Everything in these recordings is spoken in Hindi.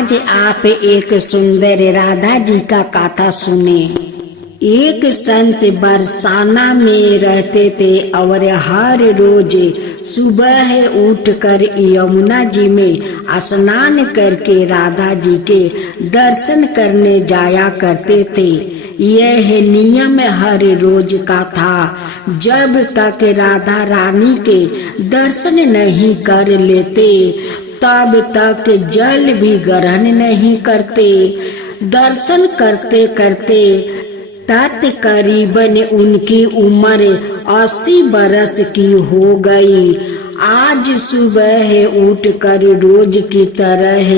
आज आप एक सुंदर राधा जी का कथा सुने। एक संत बरसाना में रहते थे और हर रोज सुबह उठकर यमुना जी में स्नान करके राधा जी के दर्शन करने जाया करते थे। यह नियम हर रोज का था। जब तक राधा रानी के दर्शन नहीं कर लेते तब तक जल भी ग्रहण नहीं करते। दर्शन करते करते तत्करीबन उनकी उम्र 80 बरस की हो गई। आज सुबह उठकर रोज की तरह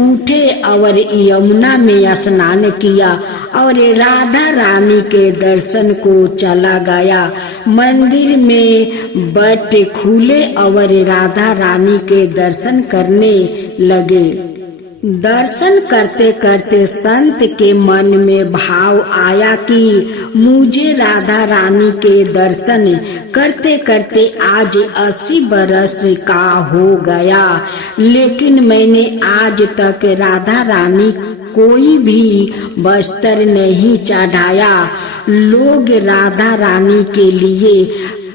उठे और यमुना में स्नान किया और राधा रानी के दर्शन को चला गया। मंदिर में बट खुले और राधा रानी के दर्शन करने लगे। दर्शन करते करते संत के मन में भाव आया कि मुझे राधा रानी के दर्शन करते करते आज 80 बरस का हो गया, लेकिन मैंने आज तक राधा रानी कोई भी वस्त्र नहीं चढ़ाया। लोग राधा रानी के लिए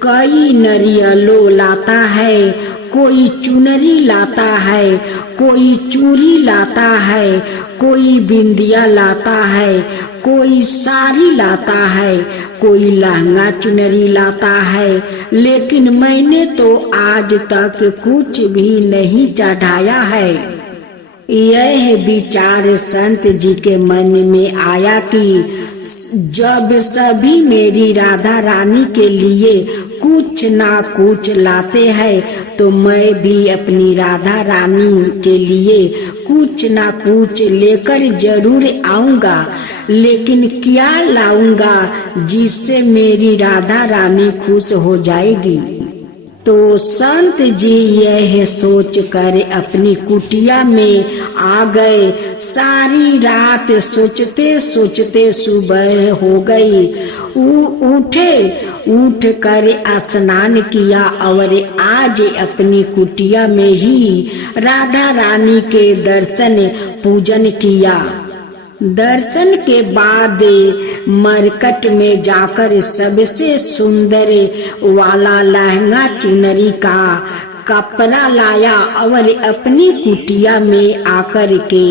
कई नारियलों लाता है, कोई चुनरी लाता है, कोई चूड़ी लाता है, कोई बिंदिया लाता है, कोई साड़ी लाता है, कोई लहंगा चुनरी लाता है, लेकिन मैंने तो आज तक कुछ भी नहीं चढ़ाया है। यह विचार संत जी के मन में आया कि जब सभी मेरी राधा रानी के लिए कुछ ना कुछ लाते हैं तो मैं भी अपनी राधा रानी के लिए कुछ ना कुछ लेकर जरूर आऊंगा, लेकिन क्या लाऊंगा जिससे मेरी राधा रानी खुश हो जाएगी। तो संत जी यह सोचकर अपनी कुटिया में आ गए। सारी रात सोचते सोचते सुबह हो गई। उठकर स्नान किया और आज अपनी कुटिया में ही राधा रानी के दर्शन पूजन किया। दर्शन के बाद मार्केट में जाकर सबसे सुंदर वाला लहंगा चुनरी का कपड़ा लाया और अपनी कुटिया में आकर के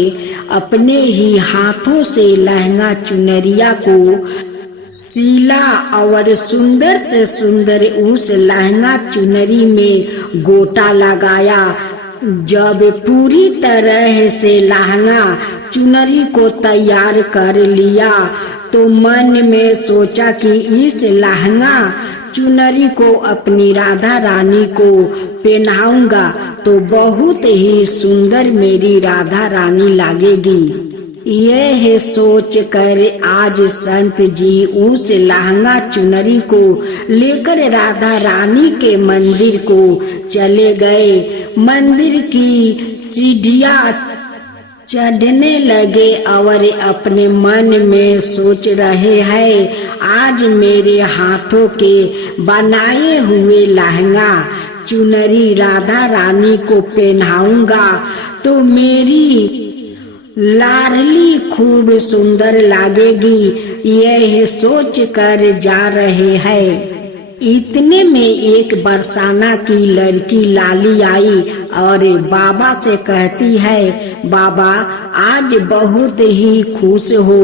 अपने ही हाथों से लहंगा चुनरिया को सीला और सुंदर से सुंदर उस लहंगा चुनरी में गोटा लगाया। जब पूरी तरह से लहंगा चुनरी को तैयार कर लिया तो मन में सोचा कि इस लहंगा चुनरी को अपनी राधा रानी को पहनाऊंगा तो बहुत ही सुंदर मेरी राधा रानी लगेगी। यह सोच कर आज संत जी उस लहंगा चुनरी को लेकर राधा रानी के मंदिर को चले गए। मंदिर की सीढ़ियां चढ़ने लगे और अपने मन में सोच रहे हैं आज मेरे हाथों के बनाए हुए लहंगा चुनरी राधा रानी को पहनाऊंगा तो मेरी लाडली खूब सुंदर लगेगी। यह सोच कर जा रहे हैं। इतने में एक बरसाना की लड़की लाली आई और बाबा से कहती है, बाबा आज बहुत ही खुश हो,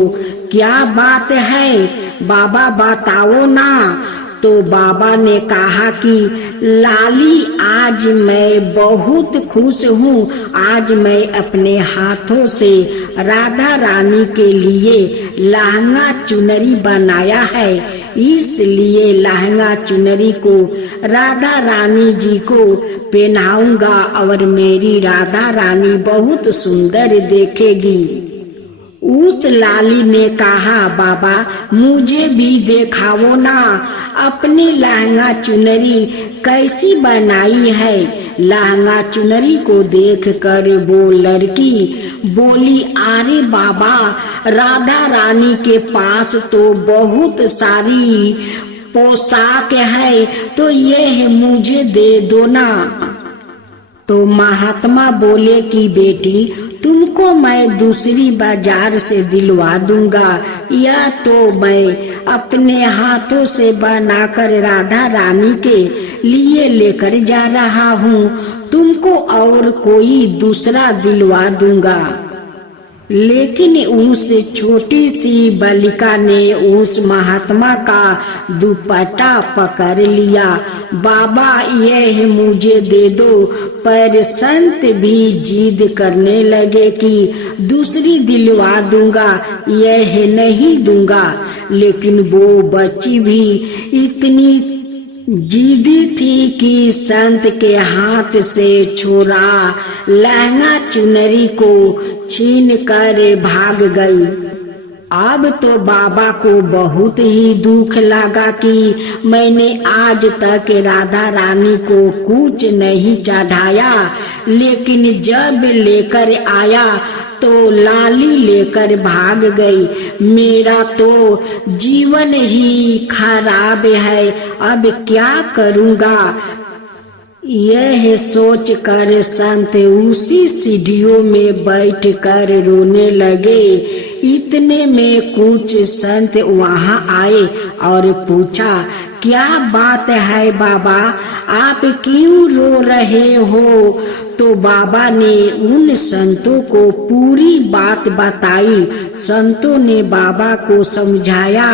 क्या बात है बाबा बताओ ना। तो बाबा ने कहा कि लाली आज मैं बहुत खुश हूँ। आज मैं अपने हाथों से राधा रानी के लिए लहंगा चुनरी बनाया है, इसलिए लहंगा चुनरी को राधा रानी जी को पहनाऊंगा और मेरी राधा रानी बहुत सुंदर देखेगी। उस लाली ने कहा, बाबा मुझे भी दिखाओ ना अपनी लहंगा चुनरी कैसी बनाई है। लहंगा चुनरी को देखकर वो लड़की बोली, अरे बाबा राधा रानी के पास तो बहुत सारी पोशाक है तो यह मुझे दे दो ना। तो महात्मा बोले कि बेटी तुम तुमको मैं दूसरी बाजार से दिलवा दूंगा, या तो मैं अपने हाथों से बनाकर राधा रानी के लिए लेकर जा रहा हूँ, तुमको और कोई दूसरा दिलवा दूंगा। लेकिन उस छोटी सी बालिका ने उस महात्मा का दुपट्टा पकड़ लिया। बाबा यह मुझे दे दो, पर संत भी जिद करने लगे कि दूसरी दिलवा दूंगा, यह नहीं दूंगा। लेकिन वो बच्ची भी इतनी जिद्दी थी कि संत के हाथ से छोरा लहंगा चुनरी को छीन कर भाग गई। अब तो बाबा को बहुत ही दुख लगा कि मैंने आज तक राधा रानी को कुछ नहीं चढ़ाया, लेकिन जब लेकर आया तो लाली लेकर भाग गई। मेरा तो जीवन ही खराब है, अब क्या करूँगा। यह सोच कर संत उसी सीढ़ियों में बैठ कर रोने लगे। इतने में कुछ संत वहां आए और पूछा, क्या बात है बाबा, आप क्यों रो रहे हो? तो बाबा ने उन संतों को पूरी बात बताई। संतों ने बाबा को समझाया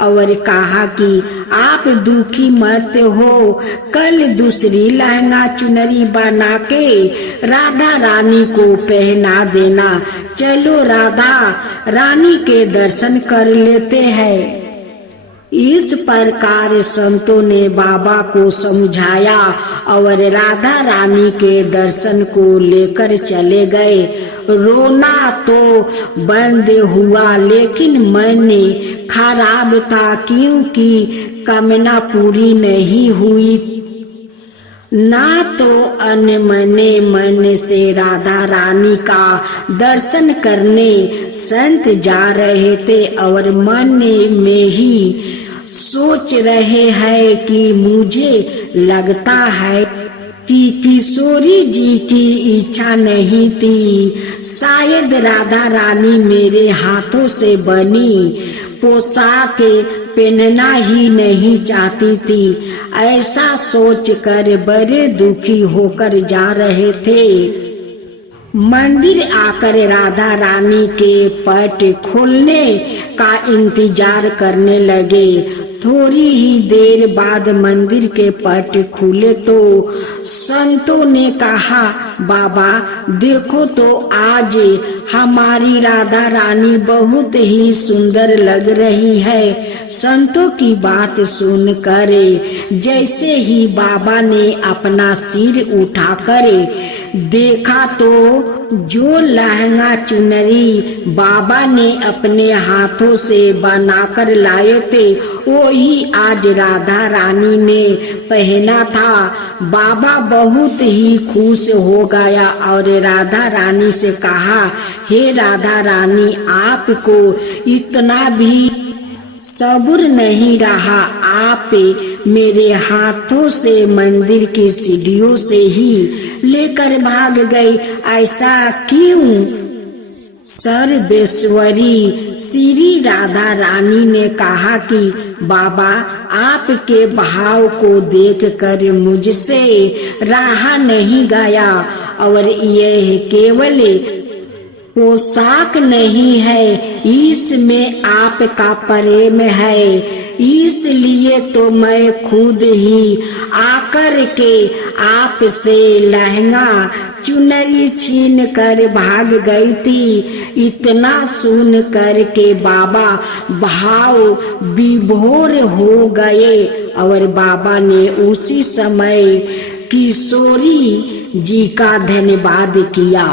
और कहा कि आप दुखी मत हो, कल दूसरी लहंगा चुनरी बना के राधा रानी को पहना देना। चलो राधा रानी के दर्शन कर लेते हैं। इस प्रकार संतों ने बाबा को समझाया और राधा रानी के दर्शन को लेकर चले गए। रोना तो बंद हुआ, लेकिन मन खराब था क्योंकि कामना पूरी नहीं हुई। ना तो अनमने मन से राधा रानी का दर्शन करने संत जा रहे थे और मन में ही सोच रहे हैं कि मुझे लगता है कि किशोरी जी की इच्छा नहीं थी, शायद राधा रानी मेरे हाथों से बनी पोशाक पहनना ही नहीं चाहती थी। ऐसा सोचकर बड़े दुखी होकर जा रहे थे। मंदिर आकर राधा रानी के पट खोलने का इंतजार करने लगे। थोड़ी ही देर बाद मंदिर के पट खुले तो संतों ने कहा, बाबा देखो तो आज हमारी राधा रानी बहुत ही सुंदर लग रही है। संतों की बात सुनकर जैसे ही बाबा ने अपना सिर उठाकर देखा तो जो लहंगा चुनरी बाबा ने अपने हाथों से बनाकर लाए थे वही आज राधा रानी ने पहना था। बाबा बहुत ही खुश हो गया और राधा रानी से कहा, हे राधा रानी, आपको इतना भी सब्र नहीं रहा, आप मेरे हाथों से मंदिर की सीढ़ियों से ही लेकर भाग गई, ऐसा क्यों? सर्वेश्वरी श्री राधा रानी ने कहा कि बाबा आपके भाव को देखकर मुझसे रहा नहीं गया और यह केवल पोशाक नहीं है, इसमें आपका प्रेम है, इसलिए तो मैं खुद ही आकर के आपसे लहंगा चुनरी छीन कर भाग गई थी। इतना सुन कर के बाबा भाव विभोर हो गए और बाबा ने उसी समय किशोरी जी का धन्यवाद किया।